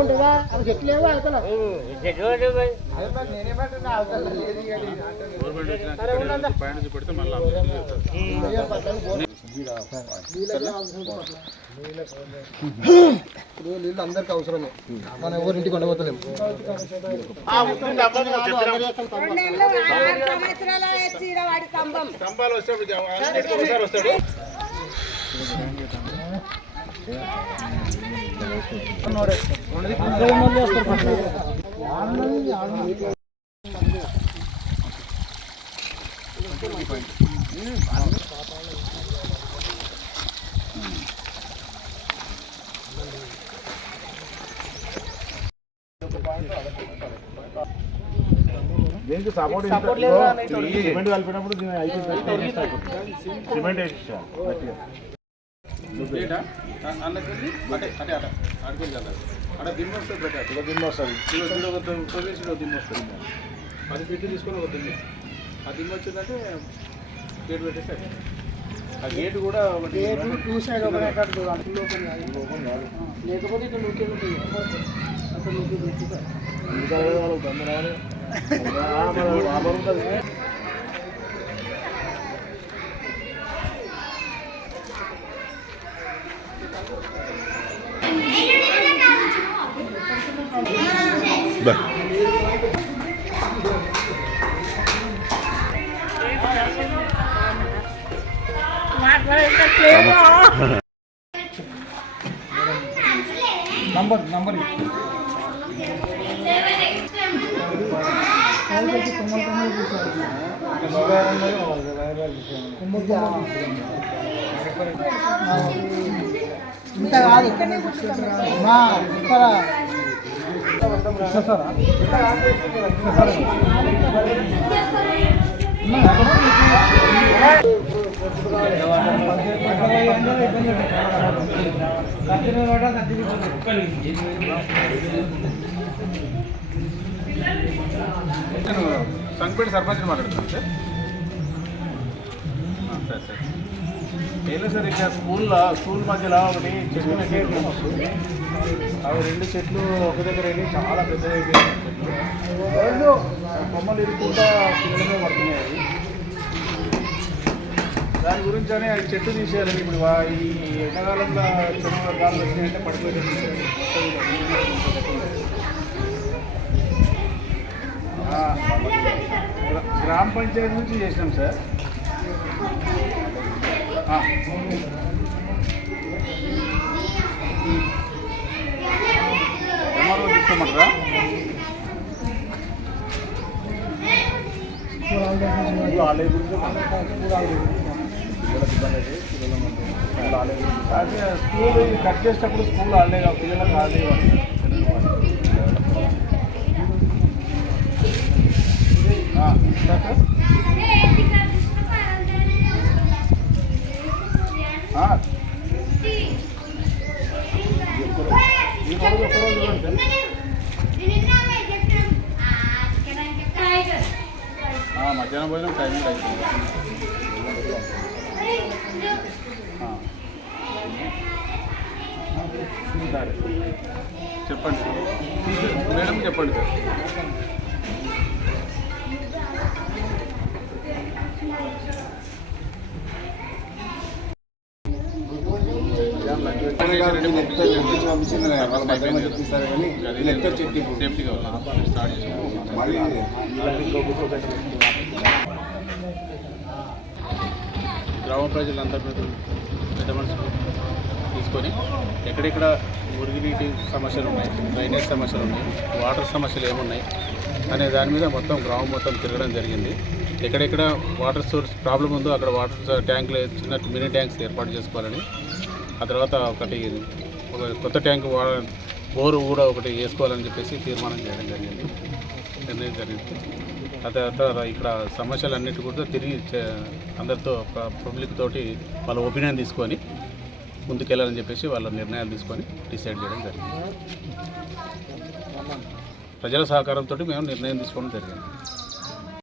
ఉంటుందా అది చెట్లు లేవు వెళ్తున్నా నీళ్ళు అందరికి అవసరమే, మనం ఎవరింటికి ఉండబోతలేము. దీనికి సపోర్ట్ సిమెంట్ కలిపినప్పుడు దీన్ని సిమెంట్ వేసి అక్కడ దిమ్మ వస్తుంది పెట్టారు, దిమ్మ వస్తుంది దిమ్మ వస్తుంది. అది ఫిట్ తీసుకొని ఒక దిమ్మ, ఆ దిమ్మ వచ్చిందంటే గేట్ పెట్టేసి ఆ గేట్ కూడా టూ సైడ్ ఓపెన్ లేకపోతే ఇక్కడ నంబర్ ఇంత కాదు సంగపేట సర్పంచ్ మాట్లాడుతున్నాను సార్. సార్ ఏం సార్ ఇక్కడ స్కూల్ మధ్యలో ఒకటి చెట్లు అవి 2 చెట్లు ఒక దగ్గర వెళ్ళి చాలా పెద్దగా చెట్లు కొమ్మలు ఇరుక్కుంటా పిల్లలుగా పడుతున్నాయి. దాని గురించి అని అది చెట్టు తీసేయాలి. ఇప్పుడు ఈ ఎండాకాలంలో చిన్న గాలు వచ్చినాయంటే పడిపోయేది. గ్రామ పంచాయతీ నుంచి చేసినాం సార్. ఎంఆర్ఓ తీసుకోమంటారా? స్కూల్ కట్ చేసేటప్పుడు స్కూల్ ఆడలే కాదు, పిల్లలకు ఆడలేదు. మధ్యాహ్నం భోజనం టైమింగ్ అయిపోయింది. చెప్పండి మేడం, చెప్పండి సార్. గ్రామ ప్రజలందరూ పెద్ద మనసు తీసుకొని ఎక్కడెక్కడ మురుగునీటి సమస్యలు ఉన్నాయి, డ్రైనేజ్ సమస్యలు ఉన్నాయి, వాటర్ సమస్యలు ఏమున్నాయి అనే దాని మీద మొత్తం గ్రామం మొత్తం తిరగడం జరిగింది. ఎక్కడెక్కడ వాటర్ సోర్స్ ప్రాబ్లం ఉందో అక్కడ వాటర్ ట్యాంకులు చిన్న మినీ ట్యాంక్స్ ఏర్పాటు చేసుకోవాలని, ఆ తర్వాత ఒక కొత్త ట్యాంక్ బోరు కూడా ఒకటి వేసుకోవాలని చెప్పేసి తీర్మానం చేయడం జరిగింది, నిర్ణయం జరిగింది. ఆ తర్వాత ఇక్కడ సమస్యలన్నిటి కూడా తిరిగి అందరితో పబ్లిక్ తోటి వాళ్ళ ఒపీనియన్ తీసుకొని ముందుకెళ్ళాలని చెప్పేసి వాళ్ళ నిర్ణయాలు తీసుకొని డిసైడ్ చేయడం జరిగింది. ప్రజల సహకారంతో మేము నిర్ణయం తీసుకోవడం జరిగింది.